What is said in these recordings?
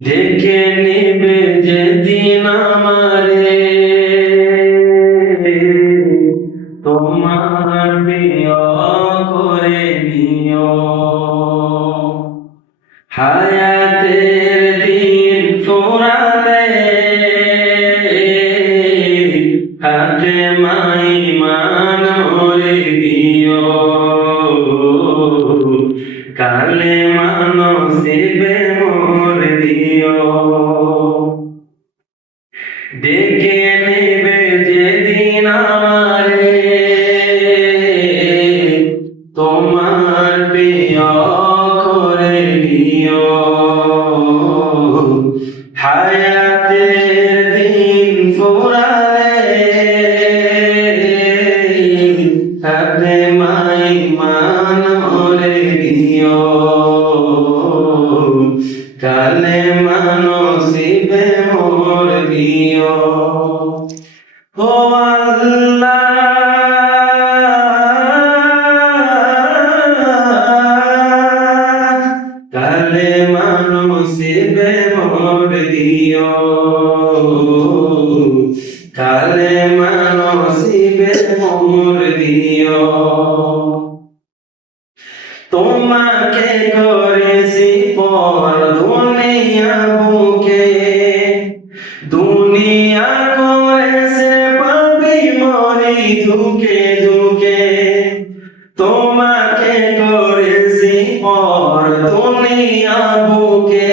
দেখে নিবে যেদিন আমারে তোমার প্রিয় করে নিও। হায়াতের দিন ফুরালে হাতে মাই মানরে দিও। কালে মানসিবে মোর দিও। ডেকে নেবে যেদিন আমারে তোমার প্রিয় করে নিও। হায়াতের দিন ফুরালে হাতে মাই মানরে দিও। কালে মানসিবে মোর দিও। ও আল্লাহ কালে মানসিবে মোর দিও। কালে মানসিবে মোর দিও। তোমাকে করেছি পর দুনিয়া বুকে, দুনিয়া করেছে পাপী মরি ধুকে ধুকে। তোমাকে করেছি পর দুনিয়া বুকে,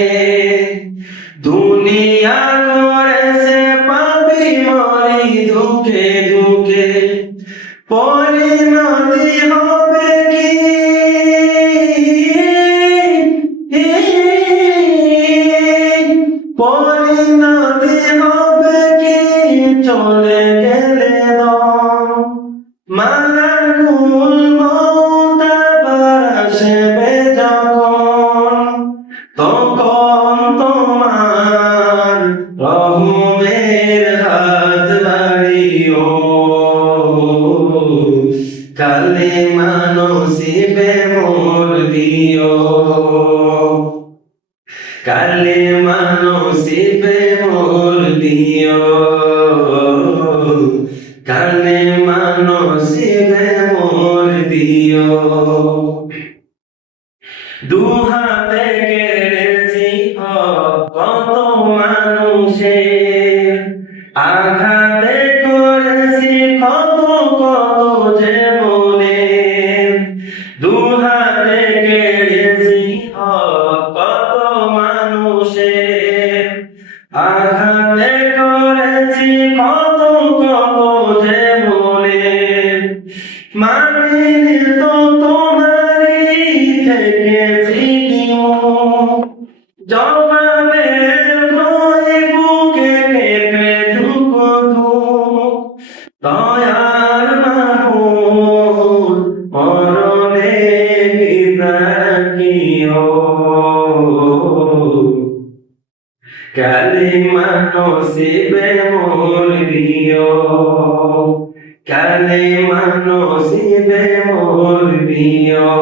দুনিয়া করেছে পাপী মরি ধুকে ধুকে। পরিণতি হবে কি, পরিণতি হবে কি চলে গেলে দম। মালাকুল মউত আবার আসবে যখন, তখন তোমার রহমের হাত বাড়িও। কালে মানসিবে মোর দিও। কালে মানসিবে মোর দিও। কালে মানসিবে মোর দিও। দুহাতে কেড়েছি কত মানুষের, আঘাতে করেছি কত কত যে মনের। দুহাতে কেড়েছি কত মানুষের, আঘাতে করেছি কত কত যে মনের। মানিনি তো তোমারই থেকেছি জবাবের নয় বুকে কেঁপে ধুক ধুক। দয়ার মাহবুব মরণে বিদাকিও। কালে মানসিবে মোর দিও। কালে মানসিবে মোর দিও।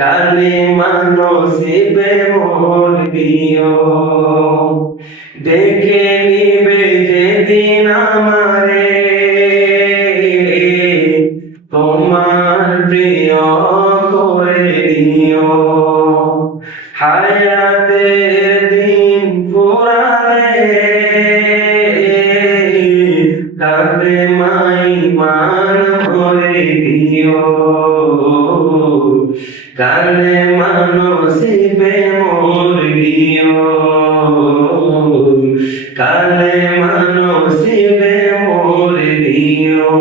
কালে মানসিবে মোর দিও। দেখে নিবে যেদিন আমারে তোমার প্রিয় করে দিও। হায়াতের দিন ফুরালে কালে মাই মান করে দিও। কালে মানসিবে মোর দিও। কালে মানসিবে মোর দিও।